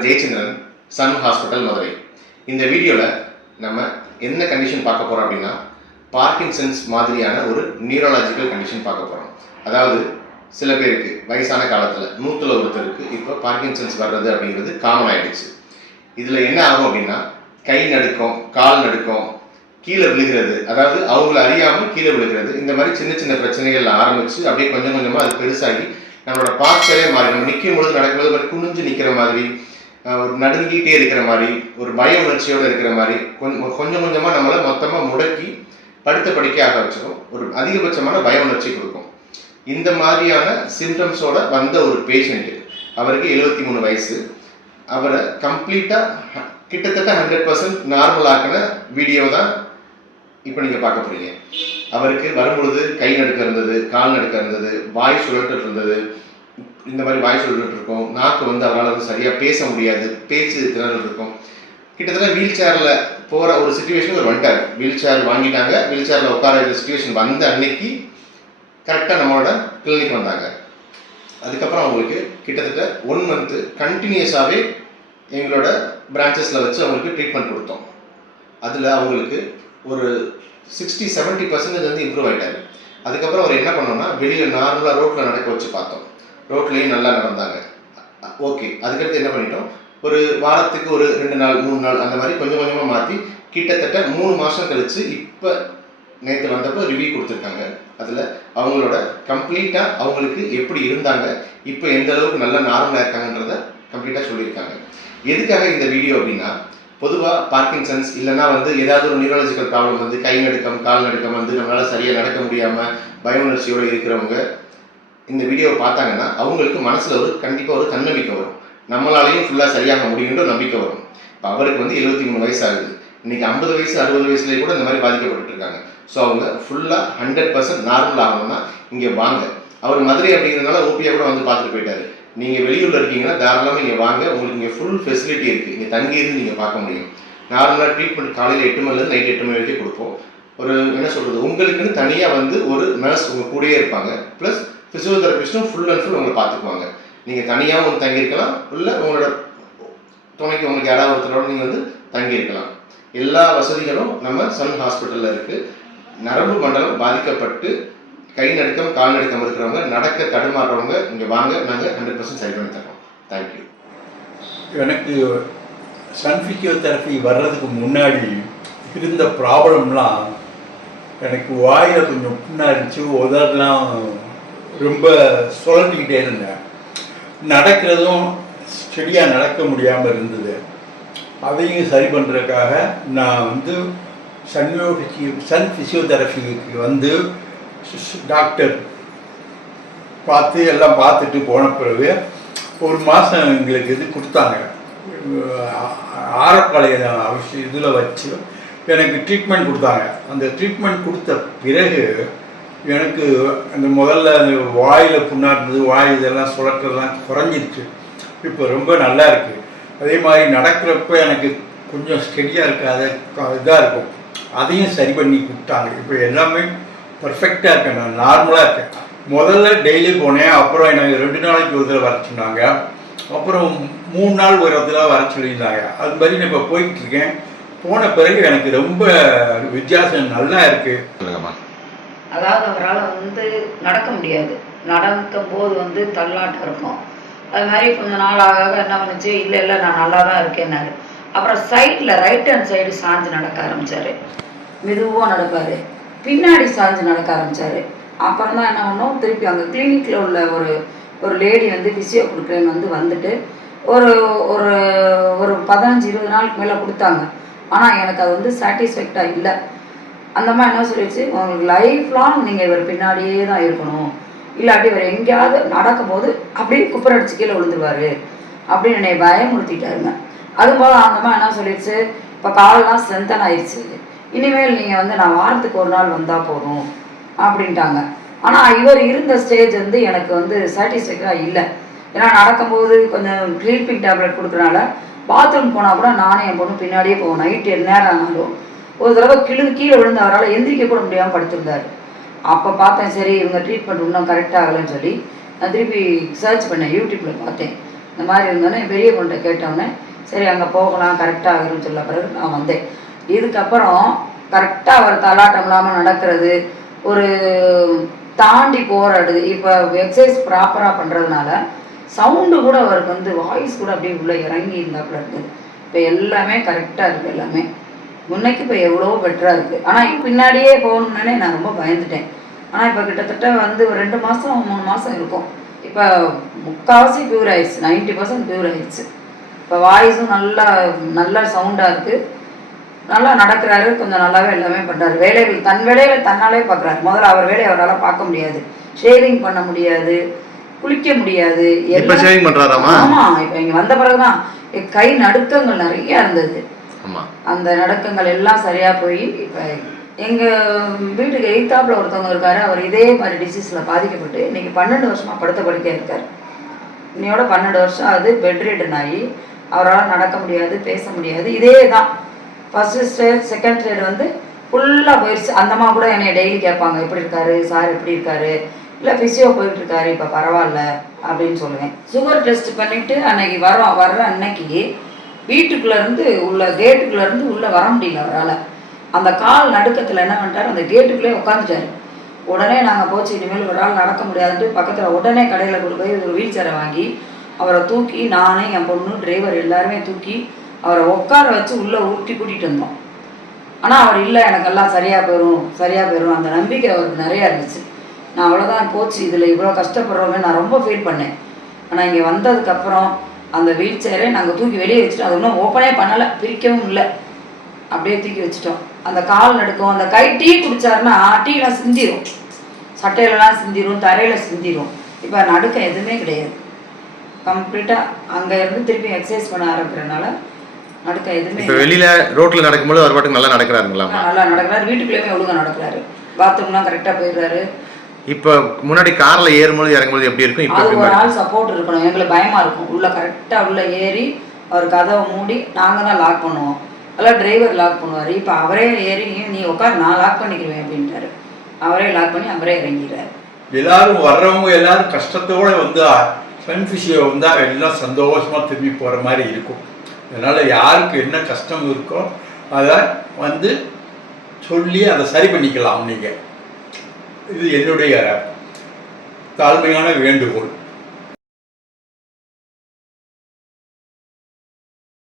Doctor Jayachandran Sun hospital Madurai. இந்த வீடியோவில் நம்ம என்ன கண்டிஷன் பார்க்க போகிறோம் அப்படின்னா பார்க்கின்சன்ஸ் மாதிரியான ஒரு நியூரலாஜிக்கல் கண்டிஷன் பார்க்க போகிறோம் அதாவது சில பேருக்கு வயசான காலத்தில் நூற்றில் ஒருத்தருக்கு இப்போ பார்க்கின்சன்ஸ் வர்றது அப்படிங்கிறது காமன் ஆகிடுச்சு இதில் என்ன ஆகும் அப்படின்னா கை நடுக்கம் கால் நடுக்கம் கீழே விழுகிறது அதாவது அவங்கள அறியாமல் கீழே விழுகிறது இந்த மாதிரி சின்ன சின்ன பிரச்சனைகள் ஆரம்பித்து அப்படியே கொஞ்சம் கொஞ்சமாக அது பெருசாகி நம்மளோட பார்க்கவே மாறி நம்ம நிற்கும் பொழுது நடக்கும்போது மாதிரி குனிஞ்சு நிற்கிற மாதிரி ஒரு நடுங்கிட்டே இருக்கிற மாதிரி ஒரு பய உணர்ச்சியோடு இருக்கிற மாதிரி கொஞ்சம் கொஞ்சம் கொஞ்சமாக நம்மளை மொத்தமாக முடக்கி படுத்த படிக்க ஆக வச்சிடும் ஒரு அதிகபட்சமான பய உணர்ச்சி கொடுக்கும். இந்த மாதிரியான சிம்டம்ஸோட வந்த ஒரு பேஷண்ட்டு அவருக்கு எழுபத்தி மூணு வயசு. அவரை கம்ப்ளீட்டாக கிட்டத்தட்ட ஹண்ட்ரட் பர்சன்ட் நார்மல் ஆக்கின வீடியோ தான் இப்போ நீங்கள் பார்க்க போகிறீங்க அவருக்கு வரும்பொழுது கை நடுக்க இருந்தது கால் நடுக்க இருந்தது வாய் சுழட்டு இருந்தது இந்த மாதிரி வாய் சொல்லிட்டு இருக்கும். நாக்கு வந்து அவரால் வந்து சரியாக பேச முடியாது. பேச்சு திணறல் இருக்கும். கிட்டத்தட்ட வீல் சேரில் போகிற ஒரு சுச்சுவேஷன் ஒரு வந்துட்டார். வீல் சேர் வாங்கிட்டாங்க. வீல் சேரில் உட்கார சுச்சுவேஷன் வந்த அன்னைக்கு கரெக்டாக நம்மளோட கிளினிக் வந்தாங்க. அதுக்கப்புறம் அவங்களுக்கு கிட்டத்தட்ட ஒன் மந்த்து கண்டினியூஸாகவே எங்களோட பிரான்ச்சஸில் வச்சு அவங்களுக்கு ட்ரீட்மெண்ட் கொடுத்தோம். அதில் அவங்களுக்கு ஒரு சிக்ஸ்டி செவன்ட்டி பர்சன்டேஜ் வந்து இம்ப்ரூவ் ஆகிட்டார் அதுக்கப்புறம் அவர் என்ன பண்ணோம்னா வெளியில் நார்மலாக ரோட்டில் நடக்க வச்சு பார்த்தோம். ரோட்லேயும் நல்லா நடந்தாங்க. ஓகே அதுக்கடுத்து என்ன பண்ணிட்டோம்? ஒரு வாரத்துக்கு ஒரு ரெண்டு நாள் மூணு நாள் அந்த மாதிரி கொஞ்சம் கொஞ்சமாக மாற்றி கிட்டத்தட்ட மூணு மாதம் கழித்து இப்போ நேற்று வந்தப்போ ரிவ்யூ கொடுத்துருக்காங்க. அதில் அவங்களோட கம்ப்ளீட்டாக அவங்களுக்கு எப்படி இருந்தாங்க இப்போ எந்த அளவுக்கு நல்லா நார்மலாக இருக்காங்கன்றத கம்ப்ளீட்டாக சொல்லியிருக்காங்க. எதுக்காக இந்த வீடியோ அப்படின்னா பொதுவாக பார்க்கின்சன்ஸ் இல்லைன்னா வந்து ஏதாவது ஒரு நியூரலஜிக்கல் ப்ராப்ளம் வந்து கை நடுக்கம் கால் நடுக்கம் வந்து நம்மளால் சரியாக நடக்க முடியாமல் பய உணர்ச்சியோடு இருக்கிறவங்க இந்த வீடியோவை பார்த்தாங்கன்னா அவங்களுக்கு மனசில் ஒரு கண்டிப்பாக ஒரு தன்னம்பிக்கை வரும். நம்மளாலையும் ஃபுல்லாக சரியாக முடியுன்ற நம்பிக்கை வரும். இப்போ அவருக்கு வந்து எழுபத்தி மூணு வயசு ஆகுது இன்றைக்கி ஐம்பது வயசு அறுபது வயசுலேயே கூட இந்த மாதிரி பாதிக்கப்பட்டு இருக்காங்க. ஸோ அவங்க ஃபுல்லாக ஹண்ட்ரட் பர்சன்ட் நார்மல் ஆகணும்னா இங்கே வாங்க. அவர் மதுரை அப்படிங்கிறதுனால ஓபியாக கூட வந்து பார்த்துட்டு போயிட்டாரு. நீங்கள் வெளியூரில் இருக்கீங்கன்னா தாராளமாக இங்கே வாங்க. உங்களுக்கு இங்கே ஃபுல் ஃபெசிலிட்டி இருக்குது இங்கே தங்கி இருந்து நீங்கள் பார்க்க முடியும். நார்மலாக ட்ரீட்மெண்ட் காலையில் எட்டு மணிலேருந்து நைட் எட்டு மணி வரைக்கும் கொடுப்போம். ஒரு என்ன சொல்கிறது உங்களுக்குன்னு தனியாக வந்து ஒரு நர்ஸ் உங்கள் கூடயே இருப்பாங்க. ப்ளஸ் ஃபிசியோதெரபிஸ்ட்டும் ஃபுல் அண்ட் ஃபுல் உங்களை பார்த்துக்குவாங்க. நீங்கள் தனியாகவும் வந்து தங்கியிருக்கலாம் இல்லை உங்களோட துணைக்கு உங்களுக்கு யாராவது ஒருத்தரோட நீங்கள் வந்து தங்கியிருக்கலாம். எல்லா வசதிகளும் நம்ம சன் ஹாஸ்பிட்டலில் இருக்குது நரம்பு மண்டலம் பாதிக்கப்பட்டு கை நடுக்கம் கால் நடுக்கம் இருக்கிறவங்க நடக்க தடுமாறுறவங்க இங்கே வாங்க நாங்கள் ஹண்ட்ரட் பர்சன்ட் சரி பண்ணி தரோம் தேங்க்யூ எனக்கு சன் ஃபிசியோதெரப்பி வர்றதுக்கு முன்னாடி இருந்த ப்ராப்ளம்லாம் எனக்கு வாயில் கொஞ்சம் புண்ணாக இருந்துச்சு. உதறலாம் ரொம்ப சுழட்டிக்கிட்டே இருந்தேன். நடக்கிறதும் ஸ்டெடியாக நடக்க முடியாமல் இருந்தது. அதையும் சரி பண்ணுறதுக்காக நான் வந்து சன்யோ ஃபிசியோ சன் ஃபிசியோதெரபிக்கு வந்து டாக்டர் பார்த்து எல்லாம் பார்த்துட்டு போன பிறகு ஒரு மாதம் எங்களுக்கு இது கொடுத்தாங்க. ஆரப்பாளைய அவசியம் இதில் வச்சு எனக்கு ட்ரீட்மெண்ட் கொடுத்தாங்க. அந்த ட்ரீட்மெண்ட் கொடுத்த பிறகு எனக்கு அந்த முதல்ல அந்த வாயில் புண்ணாட்டுறது வாய் இதெல்லாம் சுழற்றதெல்லாம் குறைஞ்சிருச்சு. இப்போ ரொம்ப நல்லா இருக்குது அதே மாதிரி நடக்கிறப்ப எனக்கு கொஞ்சம் ஸ்டெடியாக இருக்காது இதாக இருக்கும். அதையும் சரி பண்ணி கொடுத்தாங்க இப்போ எல்லாமே பர்ஃபெக்டாக இருக்கேன். நான் நார்மலாக இருக்கேன். முதல்ல டெய்லி போனேன். அப்புறம் எனக்கு ரெண்டு நாளைக்கு ஒரு தடவை வர சொன்னாங்க. அப்புறம் மூணு நாள் ஒரு இடத்துல வர சொல்லியிருந்தாங்க. அது மாதிரி நான் இப்போ போய்கிட்டு இருக்கேன். போன பிறகு எனக்கு ரொம்ப வித்தியாசம் நல்லா இருக்குது அதாவது அவரால் வந்து நடக்க முடியாது. நடக்கும் போது வந்து தள்ளாட்டம் இருக்கும். அது மாதிரி கொஞ்ச நாள் ஆக ஆக என்ன பண்ணுச்சு? இல்லை இல்லை நான் நல்லா தான் இருக்கேன்னாரு. அப்புறம் சைடில் ரைட் ஹேண்ட் சைடு சாஞ்சு நடக்க ஆரம்பிச்சாரு. மெதுவாக நடப்பார். பின்னாடி சாஞ்சு நடக்க ஆரம்பிச்சாரு. அப்புறம் தான் என்ன பண்ணோம்? திருப்பி அங்கே கிளினிக்கில் உள்ள ஒரு ஒரு லேடி வந்து பிசியோ கொடுக்குறேன்னு வந்து வந்துட்டு ஒரு ஒரு ஒரு பதினஞ்சு இருபது நாளுக்கு மேலே கொடுத்தாங்க. ஆனால் எனக்கு அது வந்து சாட்டிஸ்ஃபைக்டாக இல்லை. அந்த அம்மா என்ன சொல்லிடுச்சு? உங்களுக்கு லைஃப் லாங் நீங்கள் இவர் பின்னாடியே தான் இருக்கணும். இல்லாட்டி இவர் எங்கேயாவது நடக்கும்போது அப்படியே குப்பரடிச்சு கீழே விழுந்துருவாரு. அப்படின்னு என்னை பயமுறுத்திட்டாருங்க. அதுபோல் அந்த அம்மா என்ன சொல்லிடுச்சு? இப்போ காலெல்லாம் ஸ்ட்ரென்தன் ஆயிடுச்சு இனிமேல் நீங்கள் வந்து நான் வாரத்துக்கு ஒரு நாள் வந்தால் போதும். அப்படின்ட்டாங்க. ஆனால் இவர் இருந்த ஸ்டேஜ் வந்து எனக்கு வந்து சாட்டிஸ்ஃபைக்டாக இல்லை. ஏன்னா நடக்கும்போது கொஞ்சம் க்ளீப்பிங் டேப்லெட் கொடுக்குறனால பாத்ரூம் போனால் கூட நானே என் பொண்ணு பின்னாடியே போவோம். நைட்டு நேரம் ஆனாலும். ஒரு தடவை கிழு கீழே விழுந்து அவரால் எந்திரிக்க கூட முடியாமல் படுத்திருந்தார். அப்போ பார்த்தேன் சரி இவங்க ட்ரீட்மெண்ட் இன்னும் கரெக்டாக ஆகலைன்னு சொல்லி நான் திருப்பி சர்ச் பண்ணேன் யூடியூப்பில் பார்த்தேன். இந்த மாதிரி இருந்தோன்னே பெரிய பொண்ணை கேட்டோன்னே சரி அங்கே போகலாம் கரெக்டாக ஆகிரும் சொல்ல பிறகு நான் வந்தேன். இதுக்கப்புறம் கரெக்டாக அவர் தலாட்டம் இல்லாமல் நடக்கிறது ஒரு தாண்டி போராடுது இப்போ எக்ஸசைஸ் ப்ராப்பராக பண்ணுறதுனால சவுண்டு கூட அவருக்கு வந்து வாய்ஸ் கூட அப்படியே உள்ளே இறங்கி இருந்தாப்புல இருக்குது இப்போ எல்லாமே கரெக்டாக இருக்குது எல்லாமே. முன்னைக்கு இப்போ எவ்வளோ பெட்டராக இருக்குது ஆனால் பின்னாடியே போகணுன்னே நான் ரொம்ப பயந்துட்டேன். ஆனால் இப்போ கிட்டத்தட்ட வந்து ஒரு ரெண்டு மாதம் மூணு மாதம் இருக்கும். இப்போ முக்கால்வாசி பியூர் ஆயிடுச்சு. நைன்ட்டி பர்சன்ட் பியூர் ஆயிடுச்சு. இப்போ வாய்ஸும் நல்லா நல்லா சவுண்டாக இருக்குது நல்லா நடக்கிறாரு. கொஞ்சம் நல்லாவே எல்லாமே பண்ணுறாரு வேலைகள் தன் வேலையில தன்னாலே பார்க்குறாரு முதல்ல அவர் வேலையை அவரால் பார்க்க முடியாது. ஷேவிங் பண்ண முடியாது. குளிக்க முடியாது. இப்ப எல்லாம் ஷேவிங் பண்றாராமா? ஆமா இப்போ இங்கே வந்த பிறகுதான். கை நடுக்கங்கள் நிறைய இருந்தது. அந்த நடக்கங்கள் எல்லாம் சரியா போய் இப்போ எங்க வீட்டுக்கு எய்த்தாப்புல ஒருத்தவங்க இருக்காரு அவர் இதே மாதிரி டிசீஸ்ல பாதிக்கப்பட்டு இன்னைக்கு பன்னெண்டு வருஷமா படுத்த படிக்க இருக்காரு. இன்னையோட பன்னெண்டு வருஷம் அது பெட் ஆகி அவரால் நடக்க முடியாது பேச முடியாது இதே தான். ஃபர்ஸ்ட் ஸ்டேட் செகண்ட் ஸ்டேட் வந்து ஃபுல்லாக போயிடுச்சு அந்தம்மா கூட என்னை டெய்லி கேட்பாங்க எப்படி இருக்காரு? சார் எப்படி இருக்காரு? இல்லை ஃபிசியோ போயிட்டு இருக்காரு இப்போ பரவாயில்ல அப்படின்னு சொல்லுவேன். சுகர் டெஸ்ட் பண்ணிட்டு அன்னைக்கு வரோம் வர்ற அன்னைக்கு வீட்டுக்குள்ள இருந்து உள்ள கேட்டுக்குள்ள இருந்து உள்ள வர முடியல அவரால். அந்த கால் நடுக்கத்தில் என்ன பண்ணிட்டாரு அந்த கேட்டுக்குள்ளே உட்காந்துச்சாரு உடனே நாங்கள் போச்சு இனிமேல் ஒரு ஆள் நடக்க முடியாதுன்ட்டு பக்கத்தில் உடனே கடையில் கொண்டு போய் ஒரு வீல் சேரை வாங்கி அவரை தூக்கி நானே என் பொண்ணு டிரைவர் எல்லாருமே தூக்கி அவரை உட்கார வச்சு உள்ளே ஊட்டி கூட்டிகிட்டு வந்தோம். ஆனால் அவர் இல்லை எனக்கெல்லாம் சரியாக போயிடும் சரியாக போயிடும் அந்த நம்பிக்கை அவருக்கு நிறையா இருந்துச்சு. நான் அவ்வளோதான் போச்சு இதில் இவ்வளோ கஷ்டப்படுறோமே நான் ரொம்ப ஃபீல் பண்ணேன். ஆனால் இங்கே வந்ததுக்கப்புறம் அந்த வீல் சேரை நாங்கள் தூக்கி வெளியே வச்சுட்டோம். அது இன்னும் ஓப்பனே பண்ணலை பிரிக்கவும் இல்லை. அப்படியே தூக்கி வச்சுட்டோம். அந்த கால் நடுக்கும் அந்த கை டீ குடிச்சாருன்னா டீலாம் சிந்திரும். சட்டையிலலாம் சிந்திரும் தரையில் சிந்திரும். இப்போ நடுக்கம் எதுவுமே கிடையாது. கம்ப்ளீட்டாக அங்கே இருந்து திருப்பி எக்ஸசைஸ் பண்ண ஆரம்பிக்கிறனால நடுக்கம் எதுவுமே இப்ப வெளியில ரோட்ல நடக்கும்போது அவர் பாட்டுக்கு நல்லா நடக்கிறாருங்களாமா நல்லா நடக்கிறாரு. வீட்டுக்குள்ளேயுமே ஒழுங்கா நடக்கிறாரு. பாத்ரூம்லாம் கரெக்டாக போயிடுறாரு. இப்ப முன்னாடி கார்ல ஏறும்போது இறங்கும்போது எப்படி இருக்கும்? இப்ப அது ஒரு ஆள் சப்போர்ட் இருக்கணும். எங்களுக்கு பயமா இருக்கும். உள்ள கரெக்டாக உள்ள ஏறி அவர் கதவை மூடி நாங்கள் தான் லாக் பண்ணுவோம். அதெல்லாம் டிரைவர் லாக் பண்ணுவார். இப்போ அவரே ஏறி நீ- நீ உட்கார் நான் லாக் பண்ணிக்கிறேன் அப்படின்ட்டாரு அவரே லாக் பண்ணி அவரே இறங்கிடுறாரு. எல்லாரும் வர்றவங்க எல்லாரும் கஷ்டத்தோட வந்தா சன் ஃபிஷியோ வந்தால் எல்லாம் சந்தோஷமா திரும்பி போகிற மாதிரி இருக்கும். அதனால யாருக்கு என்ன கஷ்டம் இருக்கோ அதை வந்து சொல்லி அதை சரி பண்ணிக்கலாம் நீங்கள் இது என்னுடைய தாழ்மையான வேண்டுகோள்.